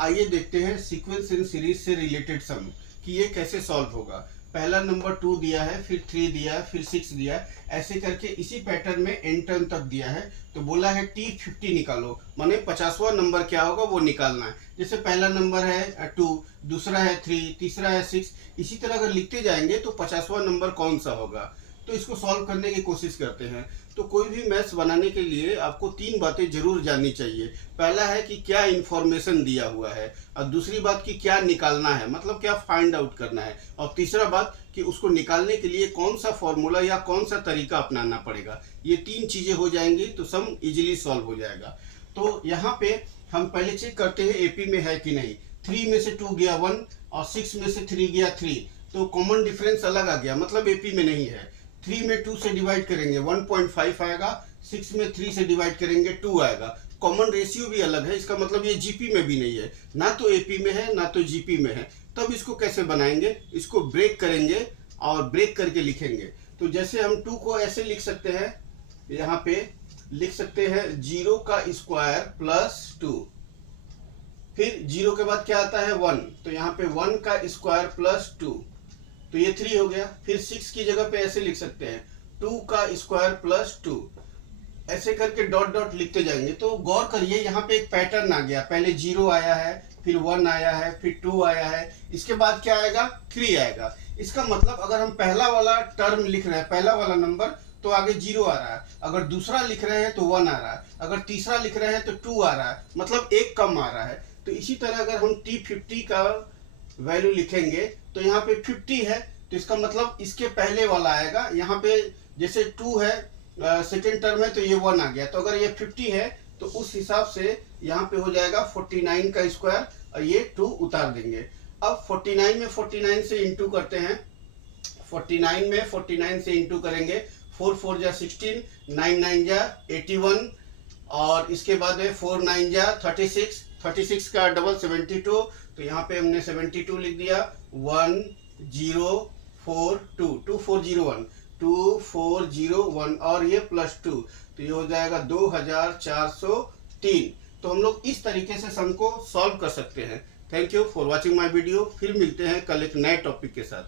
आइए देखते हैं सीक्वेंस इन सीरीज से रिलेटेड सम कि ये कैसे सॉल्व होगा। पहला नंबर 2 दिया है, फिर 3 दिया है, फिर 6 दिया है, ऐसे करके इसी पैटर्न में n टर्म तक दिया है। तो बोला है T50 निकालो, माने 50वां नंबर क्या होगा वो निकालना है। जैसे पहला नंबर है 2, दूसरा है 3, तीसरा है 6, इसी तरह अगर लिखते जाएंगे तो 50वां नंबर कौन सा होगा। तो इसको सॉल्व करने की कोशिश करते हैं। तो कोई भी मैथ्स बनाने के लिए आपको 3 बातें जरूर जाननी चाहिए। पहला है कि क्या इंफॉर्मेशन दिया हुआ है, और दूसरी बात कि क्या निकालना है, मतलब क्या फाइंड आउट करना है, और तीसरा बात कि उसको निकालने के लिए कौन सा फॉर्मूला या कौन सा तरीका अपनाना पड़ेगा। ये 3 चीजें हो जाएंगी तो सम इजीली सॉल्व हो जाएगा। तो यहाँ पे हम पहले चेक करते हैं एपी में है कि नहीं। 3 में से 2 गया 1 और 6 में से 3 गया 3, तो कॉमन डिफरेंस अलग आ गया, मतलब एपी में नहीं है। 3 में 2 से डिवाइड करेंगे 1.5 आएगा, 6 में 3 से डिवाइड करेंगे 2 आएगा। कॉमन रेशियो भी अलग है, इसका मतलब ये जीपी में भी नहीं है, ना तो एपी में है ना तो जीपी में है। तब इसको कैसे बनाएंगे, इसको ब्रेक करेंगे और ब्रेक करके लिखेंगे। तो जैसे हम 2 को ऐसे लिख सकते हैं, यहाँ पे लिख सकते हैं 0 का स्क्वायर प्लस 2, फिर 0 के बाद क्या आता है 1, तो यहाँ पे 1 का स्क्वायर प्लस 2, तो ये 3 हो गया। फिर 6 की जगह पे ऐसे लिख सकते हैं 2 का स्क्वायर प्लस 2, ऐसे करके डॉट डॉट लिखते जाएंगे। तो गौर करिए यहाँ पे एक पैटर्न आ गया, पहले 0 आया है, फिर 1 आया है, फिर 2 आया है, इसके बाद क्या आएगा 3 आएगा। इसका मतलब अगर हम पहला वाला टर्म लिख रहे हैं, पहला वाला नंबर, तो आगे 0 आ रहा है। अगर दूसरा लिख रहे हैं तो 1 आ रहा है, अगर तीसरा लिख रहे हैं तो 2 आ रहा है, मतलब एक कम आ रहा है। तो इसी तरह अगर हम T50 का वैल्यू लिखेंगे तो यहाँ पे 50 है, तो इसका मतलब इसके पहले वाला आएगा। यहाँ पे जैसे 2 है, सेकेंड टर्म है, तो ये 1 आ गया। तो अगर ये 50 है तो उस हिसाब से यहाँ पे हो जाएगा 49 का स्क्वायर, और ये 2 उतार देंगे। अब 49 में 49 से इंटू करते हैं, 49 में 49 से इंटू करेंगे, 4 4 जा 16, 9 9 जा 81, और इसके बाद है 4 9 जा 36, 36 का डबल 72, तो यहाँ पे हमने 72 लिख दिया। 1042 2401 2401, और ये प्लस 2, तो ये हो जाएगा 2403। तो हम लोग इस तरीके से सम को सॉल्व कर सकते हैं। Thank you for watching my video. फिर मिलते हैं कल एक नए टॉपिक के साथ।